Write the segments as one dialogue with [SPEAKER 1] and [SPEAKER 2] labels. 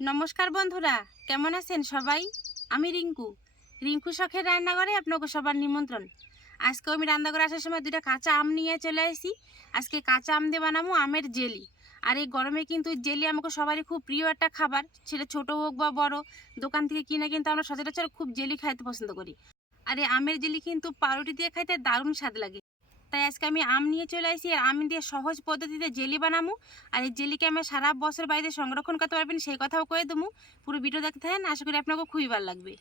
[SPEAKER 1] নমস্কার বন্ধুরা, কেমন আছেন সবাই? আমি রিঙ্কু। রিঙ্কু শখের রান্নাঘরে আপনাকে সবার নিমন্ত্রণ। আজকে আমি রান্না করে আসার সময় দুটা কাঁচা আম নিয়ে চলে আসি। আজকে কাঁচা আম দিয়ে বানাবো আমের জেলি। আর এই গরমে কিন্তু জেলি আমাকে সবারই খুব প্রিয় একটা খাবার। সেটা ছোট হোক বা বড়, দোকান থেকে কিনে কিন্তু আমরা সচরাচর খুব জেলি খাইতে পছন্দ করি। আর এই আমের জেলি কিন্তু পাউরুটি দিয়ে খাইতে দারুণ স্বাদ লাগে। তাই আজকে আমি আম নিয়ে চলে আসি, আর আম দিয়ে সহজ পদ্ধতিতে জেলি বানাবো আর এই জেলিকে আমি সারা বছর বাড়িতে সংরক্ষণ করতে পারবেন, সেই কথাও কয়ে দেবো। পুরো ভিডিও দেখতে থাকেন, আশা করি আপনাকে খুবই ভালো লাগবে।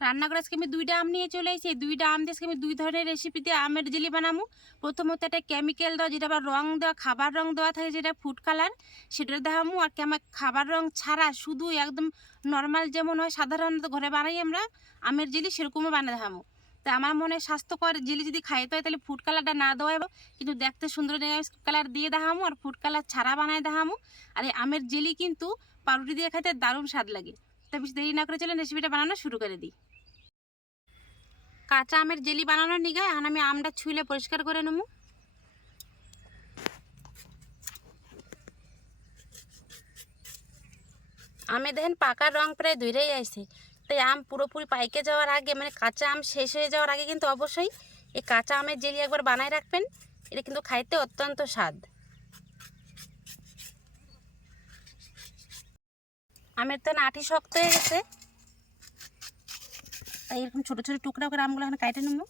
[SPEAKER 1] রান্না করে আজকে আমি দুইটা আম নিয়ে চলে এসেছি দুইটা আম দিয়ে আমি দুই ধরনের রেসিপিতে আমের জেলি বানাবো প্রথমত একটা কেমিক্যাল দেওয়া, যেটা আবার রং দেওয়া, খাবার রং দেওয়া থাকে, যেটা ফুড কালার সেটা দেখামো আর কি আমার খাবার রং ছাড়া শুধু একদম নর্মাল যেমন হয়, সাধারণত ঘরে বানাই আমরা, আমের জেলি সেরকমও বানিয়ে দেখামো তা আমার মনে স্বাস্থ্যকর জেলি যদি খাইতে হয়, তাহলে ফুড কালারটা না দেওয়া হবে কিন্তু দেখতে সুন্দর জায়গায় কালার দিয়ে দেখামো আর ফুড কালার ছাড়া বানায় দেখামো। আর এই আমের জেলি কিন্তু পাউরুটি দিয়ে খাইতে দারুণ স্বাদ লাগে। তা বেশি দেরি না করে চলেন রেসিপিটা বানানো শুরু করে দিই। কাঁচা আমের জেলি বানানোর নিগে এখন আমি আমটা ছুলে পরিষ্কার করে নেব। আমি দেখেন পাকার রং প্রায় দুইটাই আসছে তাই আম পুরোপুরি পাইকে যাওয়ার আগে মানে কাঁচা আম শেষ হয়ে যাওয়ার আগে কিন্তু অবশ্যই এই কাঁচা আমের জেলি একবার বানায় রাখবেন। এটা কিন্তু খাইতে অত্যন্ত স্বাদ। আমের তো আঠি শক্ত হয়ে গেছে। তাই এরকম ছোটো ছোটো টুকরা করে আমগুলো এখন কাটে নেব।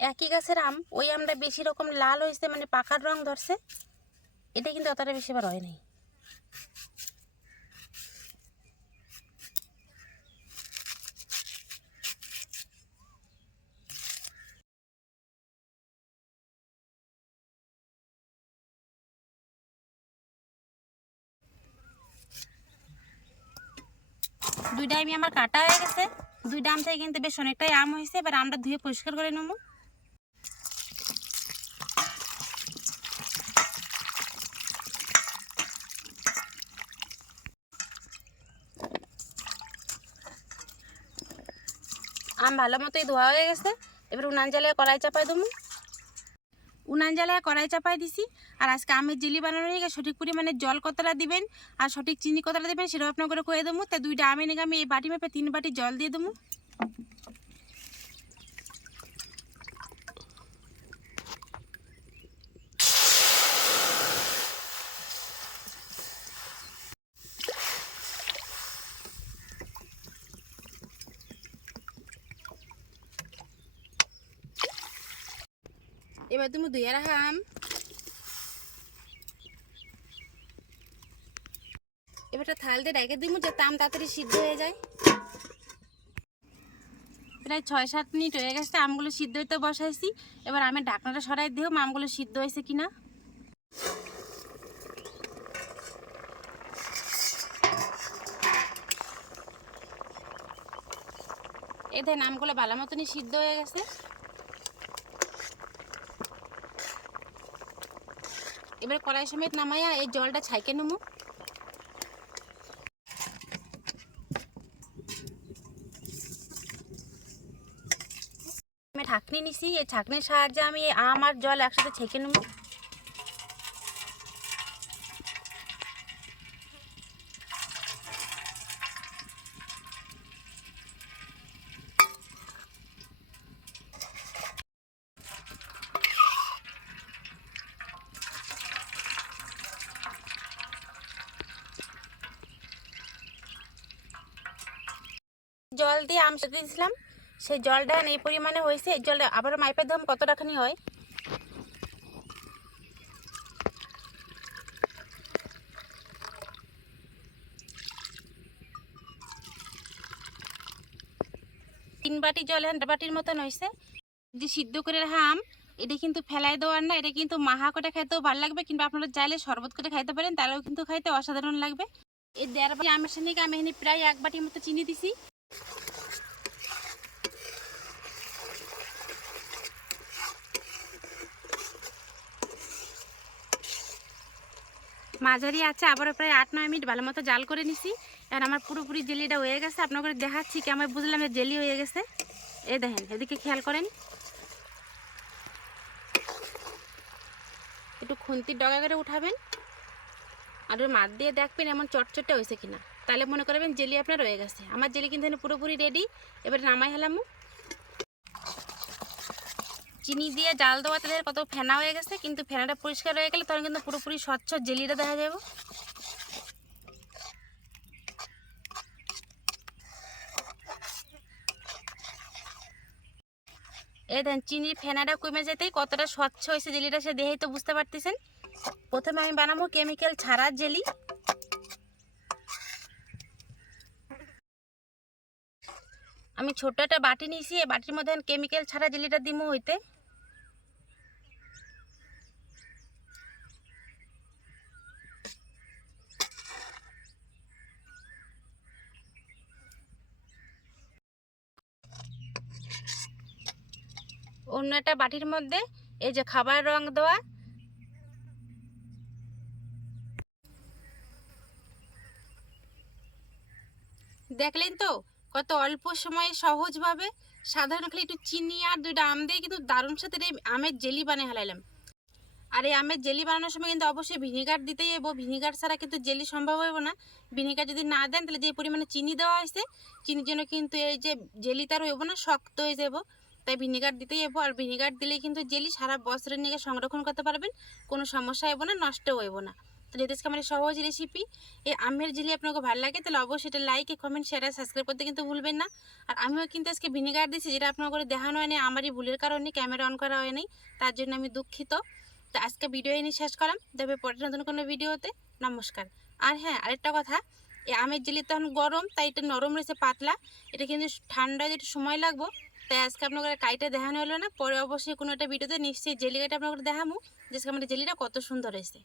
[SPEAKER 1] একই গাছের আম, ওই আমটা বেশি রকম লাল হয়েছে মানে পাখার রং ধরছে। এটা কিন্তু অতটা বেশি বার হয় নাই। দুইটা আমি আমার কাটা হয়ে গেছে। দুইটা আম থেকে কিন্তু বেশ অনেকটাই আম হয়েছে, এবার আমটা ধুয়ে পরিষ্কার করে নেব। আম ভালো মতোই ধোয়া হয়ে গেছে। এবার উনান জ্বালিয়ে কড়াই চাপাই দেবো। উনান জালে কড়াই চাপাই দিছি। আর আজকে আমের জিলি বানানোর নিয়ে সঠিক পরিমাণে জল কতটা দিবেন আর সঠিক চিনি কতটা দেবেন সেটাও আপনার করে কয়ে দেবো। তাই দুইটা আমি নিগে আমি এই বাটি মেপে তিন বাটি জল দিয়ে দেবো। এবার তুমি ধুয়ে রাখা আম এবারটা থাল দিয়ে ডাইকে দিব যাতে আম তাড়াতাড়ি সিদ্ধ হয়ে যায়। প্রায় ছয় সাত মিনিট হয়ে গেছে, আমগুলো সিদ্ধ হইতে বসাইছি। এবার আমি ঢাকনাটা সরাই দিও আমগুলো সিদ্ধ হয়েছে কিনা। এই দেন আমগুলো ভালো মতনই সিদ্ধ হয়ে গেছে। এবার কড়াই সমেত নামাইয়া এই জলটা ছাইকে নেব। আমি ঢাকনি নিছি, এই ঢাকনির সাহায্যে আমি আম আর জল একসাথে ছেঁকে নেব। জল দিয়ে আম সেঁকে দিয়েছিলাম সেই জলটা এই পরিমাণে হয়েছে। এই জলটা আবার মাইপের দাম কতটাখানি হয়। তিন বাটি জল হ্যান্ড বাটির মতন হয়েছে। যে সিদ্ধ করে রাখা আম, এটা কিন্তু ফেলাই দেওয়ার না, এটা কিন্তু মাহা করে খাইতেও ভালো লাগবে, কিংবা আপনারা চাইলে শরবত করে খাইতে পারেন, তাহলেও কিন্তু খাইতে অসাধারণ লাগবে। এই দেড় বাটি আমের সঙ্গে আমি এখানে প্রায় এক বাটির মতো চিনি দিছি। মাঝারি আছে, আবারও প্রায় আট, নয় মিনিট ভালো মতো জাল করে নিছি। এখন আমার পুরোপুরি জেলিটা হয়ে গেছে আপনাকে দেখাচ্ছি কি, আমি বুঝলাম যে জেলি হয়ে গেছে। এ দেখেন, এদিকে খেয়াল করেন। একটু খুন্তির ডগা করে উঠাবেন। আর মাছ দিয়ে দেখবেন এমন চটচটে হয়েছে কিনা। তাহলে মনে করবেন জেলি আপনার রয়ে গেছে। আমার জেলি কিন্তু পুরোপুরি রেডি এবার নামাই হেলামু। চিনি দিয়ে জাল দেওয়া তাদের কত ফেনা হয়ে গেছে। কিন্তু ফেনাটা পরিষ্কার হয়ে গেলে তখন কিন্তু পুরোপুরি স্বচ্ছ জেলিটা দেখা যাবে। এই দেন চিনির ফেনাটা কমে যেতেই কতটা স্বচ্ছ হয়েছে জেলিটা, সে দেখেই তো বুঝতে পারতেছেন। প্রথমে আমি বানাবো কেমিক্যাল ছাড়া জেলি। আমি ছোট একটা বাটি নিয়েছি, এই বাটির মধ্যে কেমিক্যাল ছাড়া জেলিটা দিমু হইতে অন্য একটা বাটির মধ্যে এই যে খাবার রং দেওয়া। দেখলেন তো কত অল্প সময়ে সহজভাবে? সাধারণ খালি একটু চিনি আর দুইটা আম দিয়ে কিন্তু দারুণ সাথে এই আমের জেলি বানিয়ে হালাইলাম। আর এই আমের জেলি বানানোর সময় কিন্তু অবশ্যই ভিনিগার দিতেই হব ভিনিগার ছাড়া কিন্তু জেলি সম্ভব হবে না। ভিনিগার যদি না দেন, তাহলে যে পরিমাণে চিনি দেওয়া হয়েছে, চিনির জন্য কিন্তু এই যে জেলি তার হইব না, শক্ত হয়ে যাব। তাই ভিনিগার দিতেই হব আর ভিনিগার দিলেই কিন্তু জেলি সারা বছরের নিয়ে সংরক্ষণ করতে পারবেন। কোনো সমস্যা হইব না নষ্ট হইব না। তো আজকে আমার সহজ রেসিপি এই আমের জেলি আপনাকে ভালো লাগে, তাহলে অবশ্যই এটা লাইক কমেন্ট শেয়ার আর সাবস্ক্রাইব করতে কিন্তু ভুলবেন না। আর আমিও কিন্তু আজকে ভিনেগার দিয়েছি, যেটা আপনার দেখানো হয়নি, আমারই ভুলের কারণে ক্যামেরা অন করা হয়নি, তার জন্য আমি দুঃখিত। তো আজকে ভিডিও এনে শেষ করলাম, তবে পরের নতুন কোনো ভিডিওতে নমস্কার। আর হ্যাঁ আরেকটা কথা, এই আমের জেলি তখন গরম, তাই এটা নরম রয়েছে, পাতলা। এটা কিন্তু ঠান্ডায় যেটা সময় লাগবো, তাই আজকে আপনাদের কাইটা দেখানো হলো না। পরে অবশ্যই কোনো একটা ভিডিওতে নিশ্চয়ই জেলি কাইটা আপনাদের দেখাবো যে আজকে জেলিটা কত সুন্দর হয়েছে।